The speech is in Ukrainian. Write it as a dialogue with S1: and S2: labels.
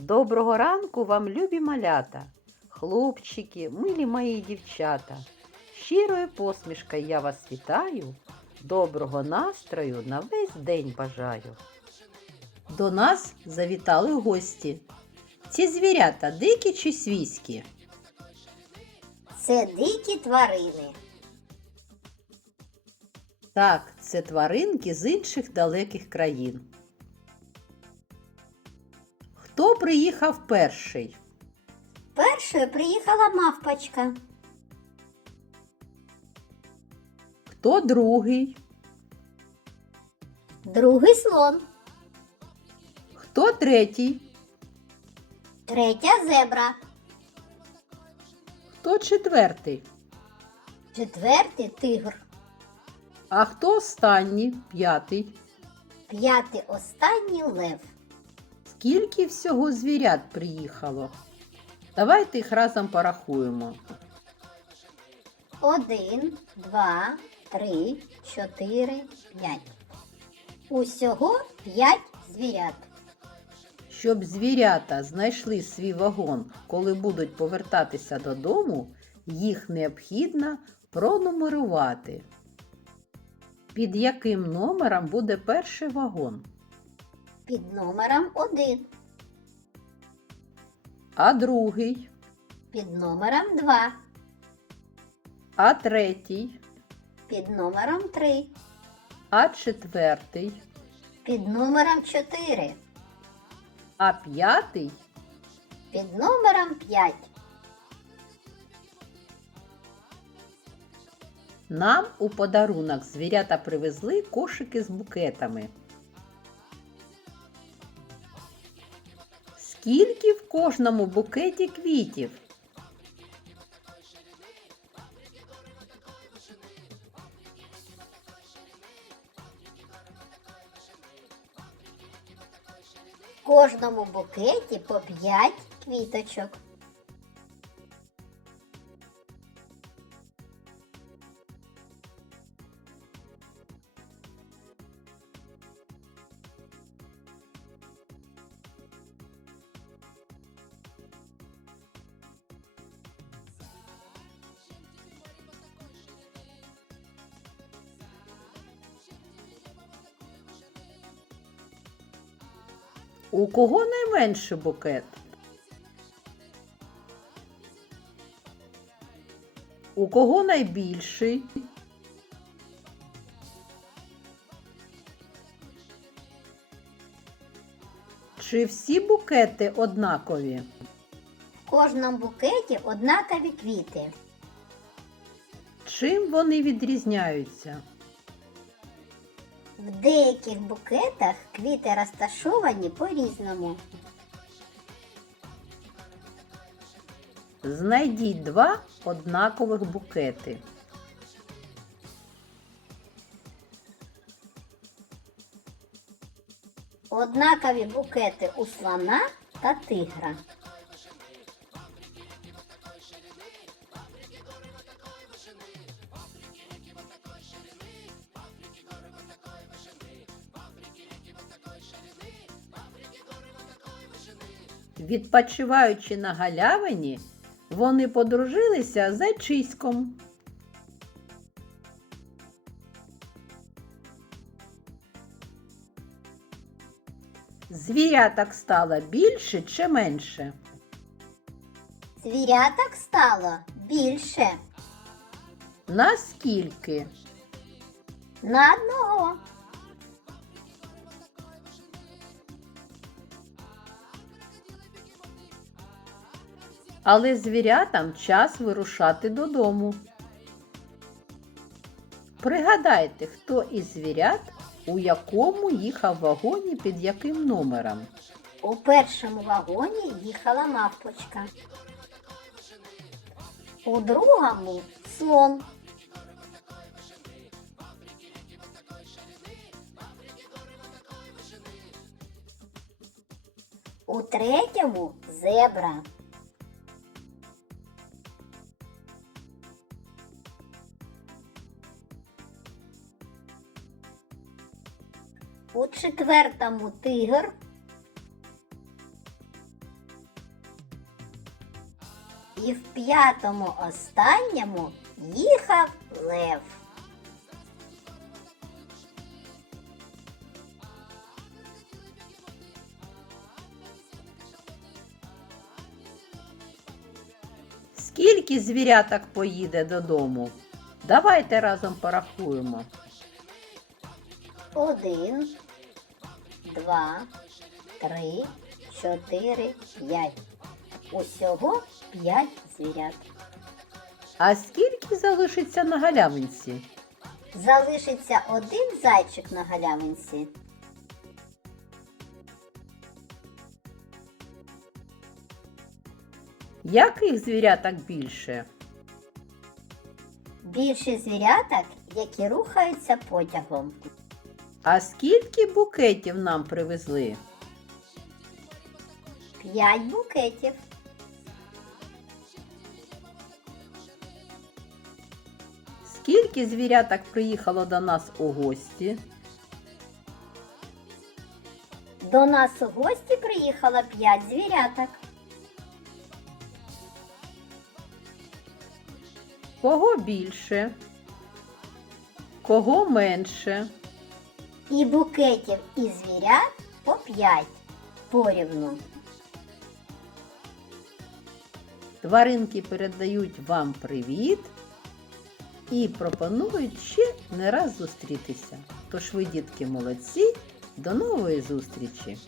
S1: Доброго ранку вам, любі малята, хлопчики, милі мої дівчата. Щирою посмішкою я вас вітаю, доброго настрою на весь день бажаю. До нас завітали гості. Ці звірята дикі чи свійські?
S2: Це дикі тварини.
S1: Так, це тваринки з інших далеких країн. Хто приїхав перший?
S2: Першою приїхала мавпочка,
S1: Хто другий?
S2: другий слон,
S1: Хто третій?
S2: третя зебра,
S1: Хто четвертий?
S2: четвертий тигр,
S1: А хто останній? П'ятий.
S2: п'ятий останній лев.
S1: Скільки всього звірят приїхало? Давайте їх разом порахуємо.
S2: Один, два, три, чотири, п'ять. Усього п'ять звірят.
S1: Щоб звірята знайшли свій вагон, коли будуть повертатися додому, їх необхідно пронумерувати. Під яким номером буде перший вагон,
S2: Під номером один,
S1: а другий,
S2: під номером два,
S1: а третій,
S2: під номером три,
S1: а четвертий,
S2: під номером чотири,
S1: а п'ятий?
S2: Під номером п'ять.
S1: Нам у подарунок звірята привезли кошики з букетами. Скільки в кожному букеті квітів?
S2: В кожному букеті по п'ять квіточок.
S1: У кого найменший букет? У кого найбільший? Чи всі букети однакові?
S2: В кожному букеті однакові квіти.
S1: Чим вони відрізняються?
S2: В деяких букетах квіти розташовані по-різному.
S1: Знайдіть два однакових букети.
S2: Однакові букети у слона та тигра.
S1: Відпочиваючи на галявині, вони подружилися з зайчиськом. Звіряток стало більше чи менше?
S2: Звіряток стало більше
S1: Наскільки?
S2: на одного.
S1: Але звірятам час вирушати додому. Пригадайте, хто із звірят у якому їхав вагоні під яким номером.
S2: У першому вагоні їхала мавпочка. У другому слон. У третьому зебра. У четвертому тигр. І в п'ятому останньому їхав лев.
S1: Скільки звіряток поїде додому? Давайте разом порахуємо.
S2: Один, два, три, чотири, п'ять. Усього п'ять звірят.
S1: А скільки залишиться на галявинці?
S2: Залишиться один зайчик на галявинці.
S1: Яких звіряток більше?
S2: Більше звіряток, які рухаються потягом.
S1: А скільки букетів нам привезли?
S2: П'ять букетів.
S1: Скільки звіряток приїхало до нас у гості?
S2: До нас у гості приїхало п'ять звіряток.
S1: Кого більше? Кого менше?
S2: І букетів і звірят по п'ять порівну.
S1: Тваринки передають вам привіт і пропонують ще не раз зустрітися. Тож ви, дітки, молодці. До нової зустрічі!